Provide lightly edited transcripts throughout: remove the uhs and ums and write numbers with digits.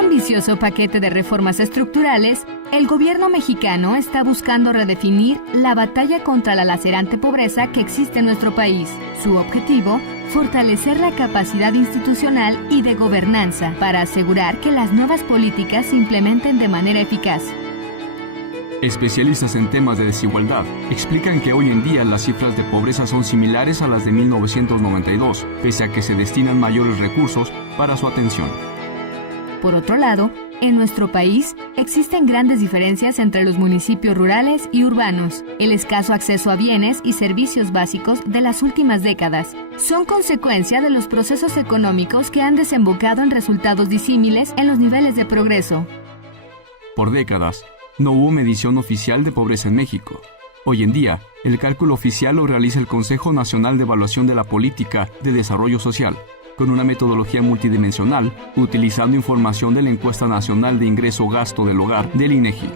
ambicioso paquete de reformas estructurales, el gobierno mexicano está buscando redefinir la batalla contra la lacerante pobreza que existe en nuestro país. Su objetivo, fortalecer la capacidad institucional y de gobernanza para asegurar que las nuevas políticas se implementen de manera eficaz. Especialistas en temas de desigualdad explican que hoy en día las cifras de pobreza son similares a las de 1992, pese a que se destinan mayores recursos para su atención. Por otro lado, en nuestro país existen grandes diferencias entre los municipios rurales y urbanos. El escaso acceso a bienes y servicios básicos de las últimas décadas son consecuencia de los procesos económicos que han desembocado en resultados disímiles en los niveles de progreso. Por décadas, no hubo medición oficial de pobreza en México. Hoy en día, el cálculo oficial lo realiza el Consejo Nacional de Evaluación de la Política de Desarrollo Social, con una metodología multidimensional, utilizando información de la Encuesta Nacional de Ingreso-Gasto del Hogar del INEGI.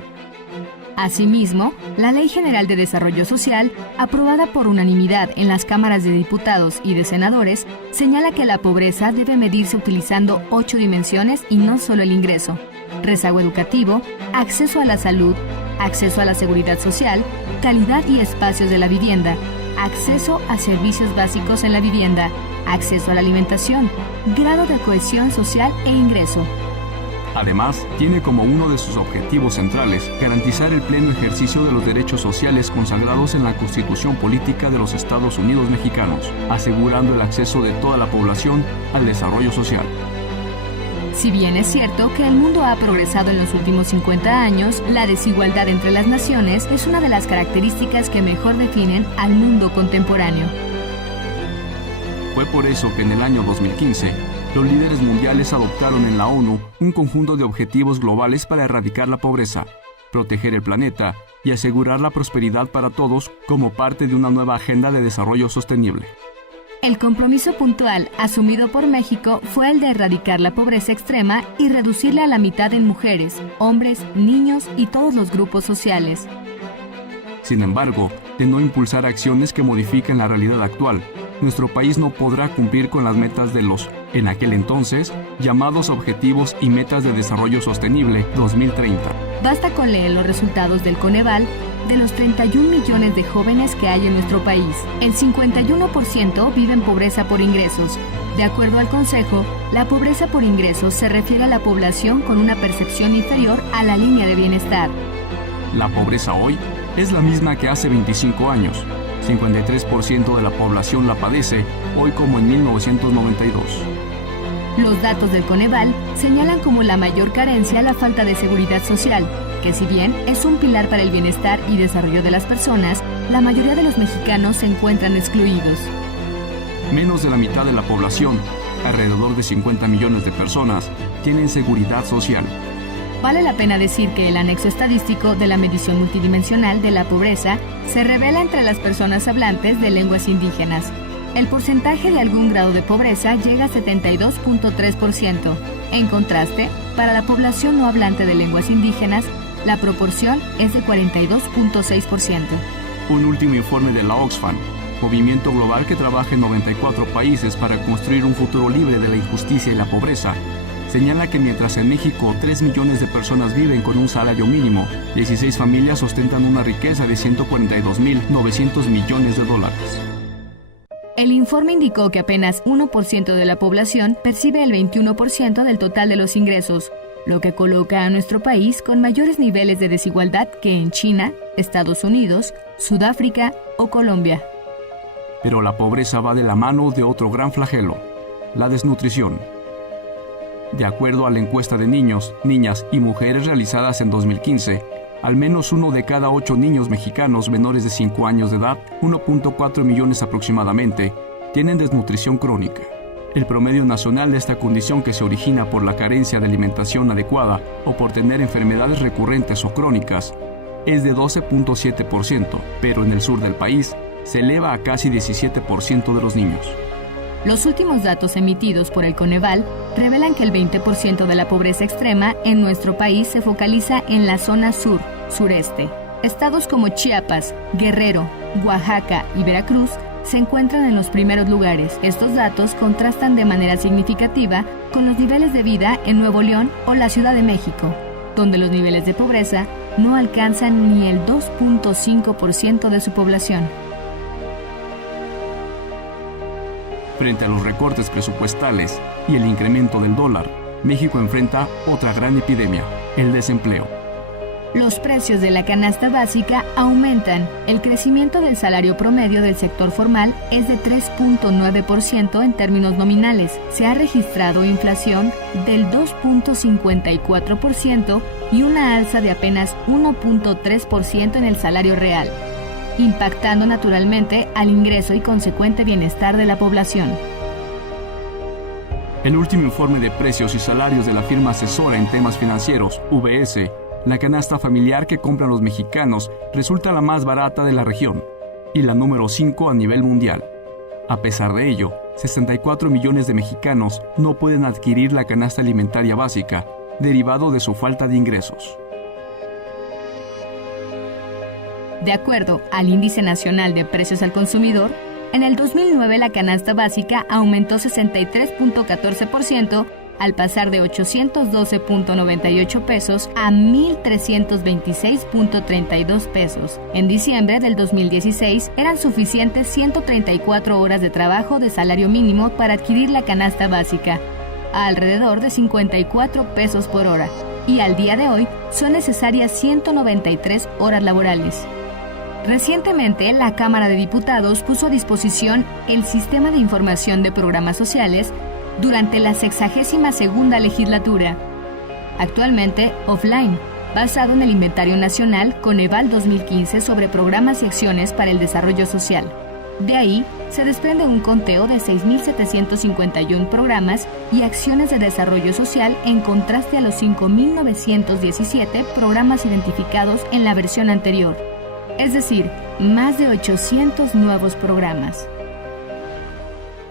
Asimismo, la Ley General de Desarrollo Social, aprobada por unanimidad en las cámaras de diputados y de senadores, señala que la pobreza debe medirse utilizando 8 dimensiones y no solo el ingreso: rezago educativo, acceso a la salud, acceso a la seguridad social, calidad y espacios de la vivienda, acceso a servicios básicos en la vivienda, acceso a la alimentación, grado de cohesión social e ingreso. Además, tiene como uno de sus objetivos centrales garantizar el pleno ejercicio de los derechos sociales consagrados en la Constitución Política de los Estados Unidos Mexicanos, asegurando el acceso de toda la población al desarrollo social. Si bien es cierto que el mundo ha progresado en los últimos 50 años, la desigualdad entre las naciones es una de las características que mejor definen al mundo contemporáneo. Fue por eso que en el año 2015, los líderes mundiales adoptaron en la ONU un conjunto de objetivos globales para erradicar la pobreza, proteger el planeta y asegurar la prosperidad para todos como parte de una nueva agenda de desarrollo sostenible. El compromiso puntual asumido por México fue el de erradicar la pobreza extrema y reducirla a la mitad en mujeres, hombres, niños y todos los grupos sociales. Sin embargo, de no impulsar acciones que modifiquen la realidad actual, nuestro país no podrá cumplir con las metas de los, en aquel entonces, llamados Objetivos y Metas de Desarrollo Sostenible 2030. Basta con leer los resultados del Coneval. De los 31 millones de jóvenes que hay en nuestro país, el 51% vive en pobreza por ingresos. De acuerdo al Consejo, la pobreza por ingresos se refiere a la población con una percepción inferior a la línea de bienestar. La pobreza hoy es la misma que hace 25 años. 53% de la población la padece, hoy como en 1992. Los datos del Coneval señalan como la mayor carencia la falta de seguridad social, que si bien es un pilar para el bienestar y desarrollo de las personas, la mayoría de los mexicanos se encuentran excluidos. Menos de la mitad de la población, alrededor de 50 millones de personas, tienen seguridad social. Vale la pena decir que el anexo estadístico de la medición multidimensional de la pobreza se revela entre las personas hablantes de lenguas indígenas. El porcentaje de algún grado de pobreza llega a 72.3%. En contraste, para la población no hablante de lenguas indígenas, la proporción es de 42.6%. Un último informe de la Oxfam, movimiento global que trabaja en 94 países para construir un futuro libre de la injusticia y la pobreza, señala que mientras en México 3 millones de personas viven con un salario mínimo, 16 familias ostentan una riqueza de 142.900 millones de dólares. El informe indicó que apenas 1% de la población percibe el 21% del total de los ingresos, lo que coloca a nuestro país con mayores niveles de desigualdad que en China, Estados Unidos, Sudáfrica o Colombia. Pero la pobreza va de la mano de otro gran flagelo, la desnutrición. De acuerdo a la encuesta de niños, niñas y mujeres realizadas en 2015, al menos 1 de cada 8 niños mexicanos menores de 5 años de edad, 1.4 millones aproximadamente, tienen desnutrición crónica. El promedio nacional de esta condición, que se origina por la carencia de alimentación adecuada o por tener enfermedades recurrentes o crónicas, es de 12.7%, pero en el sur del país se eleva a casi 17% de los niños. Los últimos datos emitidos por el Coneval revelan que el 20% de la pobreza extrema en nuestro país se focaliza en la zona sur, sureste. Estados como Chiapas, Guerrero, Oaxaca y Veracruz se encuentran en los primeros lugares. Estos datos contrastan de manera significativa con los niveles de vida en Nuevo León o la Ciudad de México, donde los niveles de pobreza no alcanzan ni el 2.5% de su población. Frente a los recortes presupuestales y el incremento del dólar, México enfrenta otra gran epidemia, el desempleo. Los precios de la canasta básica aumentan. El crecimiento del salario promedio del sector formal es de 3.9% en términos nominales. Se ha registrado inflación del 2.54% y una alza de apenas 1.3% en el salario real, impactando naturalmente al ingreso y consecuente bienestar de la población. El último informe de precios y salarios de la firma asesora en temas financieros, UBS, la canasta familiar que compran los mexicanos resulta la más barata de la región y la número 5 a nivel mundial. A pesar de ello, 64 millones de mexicanos no pueden adquirir la canasta alimentaria básica, derivado de su falta de ingresos. De acuerdo al Índice Nacional de Precios al Consumidor, en el 2009 la canasta básica aumentó 63.14%, al pasar de 812.98 pesos a 1.326.32 pesos. En diciembre del 2016 eran suficientes 134 horas de trabajo de salario mínimo para adquirir la canasta básica, a alrededor de 54 pesos por hora, y al día de hoy son necesarias 193 horas laborales. Recientemente, la Cámara de Diputados puso a disposición el Sistema de Información de Programas Sociales durante la 62ª legislatura, actualmente offline, basado en el Inventario Nacional Coneval 2015 sobre programas y acciones para el desarrollo social. De ahí se desprende un conteo de 6.751 programas y acciones de desarrollo social en contraste a los 5.917 programas identificados en la versión anterior, es decir, más de 800 nuevos programas.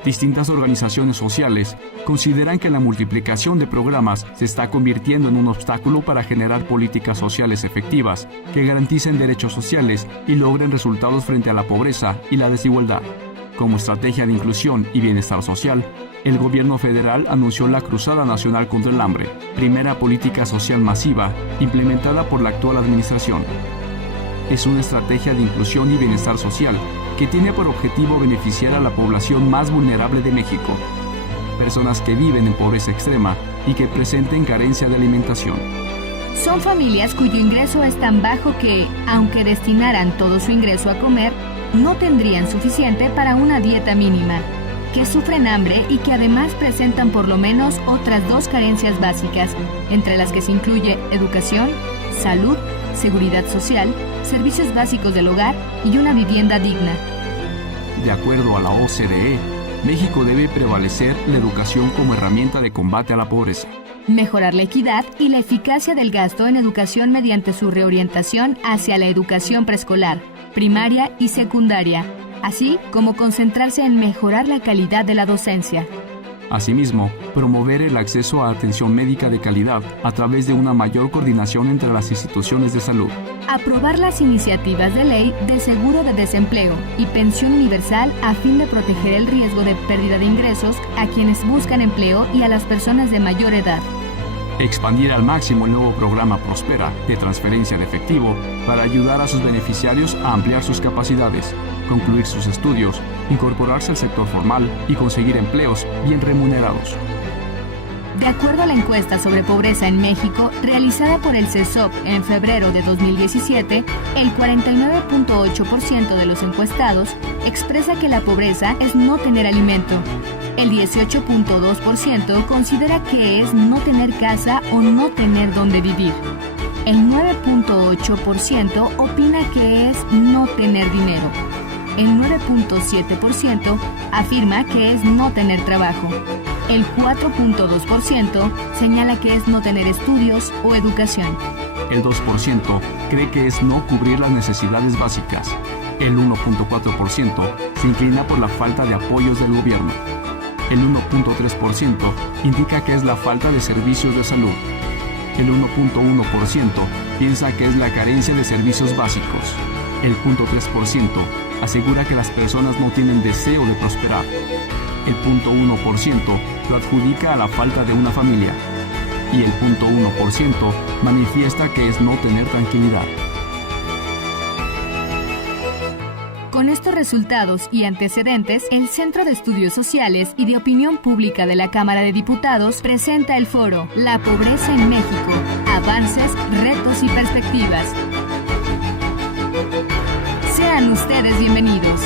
Distintas organizaciones sociales consideran que la multiplicación de programas se está convirtiendo en un obstáculo para generar políticas sociales efectivas que garanticen derechos sociales y logren resultados frente a la pobreza y la desigualdad. Como estrategia de inclusión y bienestar social, el gobierno federal anunció la Cruzada Nacional contra el Hambre, primera política social masiva implementada por la actual administración. Es una estrategia de inclusión y bienestar social que tiene por objetivo beneficiar a la población más vulnerable de México, personas que viven en pobreza extrema y que presenten carencia de alimentación. Son familias cuyo ingreso es tan bajo que, aunque destinaran todo su ingreso a comer, no tendrían suficiente para una dieta mínima, que sufren hambre y que además presentan por lo menos otras 2 carencias básicas, entre las que se incluye educación, salud, seguridad social, servicios básicos del hogar y una vivienda digna. De acuerdo a la OCDE, México debe prevalecer la educación como herramienta de combate a la pobreza. Mejorar la equidad y la eficacia del gasto en educación mediante su reorientación hacia la educación preescolar, primaria y secundaria, así como concentrarse en mejorar la calidad de la docencia. Asimismo, promover el acceso a atención médica de calidad a través de una mayor coordinación entre las instituciones de salud. Aprobar las iniciativas de ley de seguro de desempleo y pensión universal a fin de proteger el riesgo de pérdida de ingresos a quienes buscan empleo y a las personas de mayor edad. Expandir al máximo el nuevo programa Prospera de transferencia de efectivo para ayudar a sus beneficiarios a ampliar sus capacidades, concluir sus estudios, incorporarse al sector formal y conseguir empleos bien remunerados. De acuerdo a la encuesta sobre pobreza en México, realizada por el CESOP en febrero de 2017, el 49.8% de los encuestados expresa que la pobreza es no tener alimento. El 18.2% considera que es no tener casa o no tener dónde vivir. El 9.8% opina que es no tener dinero. El 9.7% afirma que es no tener trabajo. El 4.2% señala que es no tener estudios o educación. El 2% cree que es no cubrir las necesidades básicas. El 1.4% se inclina por la falta de apoyos del gobierno. El 1.3% indica que es la falta de servicios de salud. El 1.1% piensa que es la carencia de servicios básicos. El 0.3% asegura que las personas no tienen deseo de prosperar. El 0.1% lo adjudica a la falta de una familia. Y el 0.1% manifiesta que es no tener tranquilidad. Con estos resultados y antecedentes, el Centro de Estudios Sociales y de Opinión Pública de la Cámara de Diputados presenta el foro La Pobreza en México, Avances, Retos y Perspectivas. Sean ustedes bienvenidos.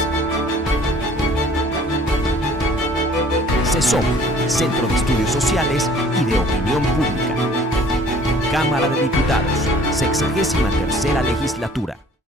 CESOP, Centro de Estudios Sociales y de Opinión Pública. Cámara de Diputados, 63ª legislatura.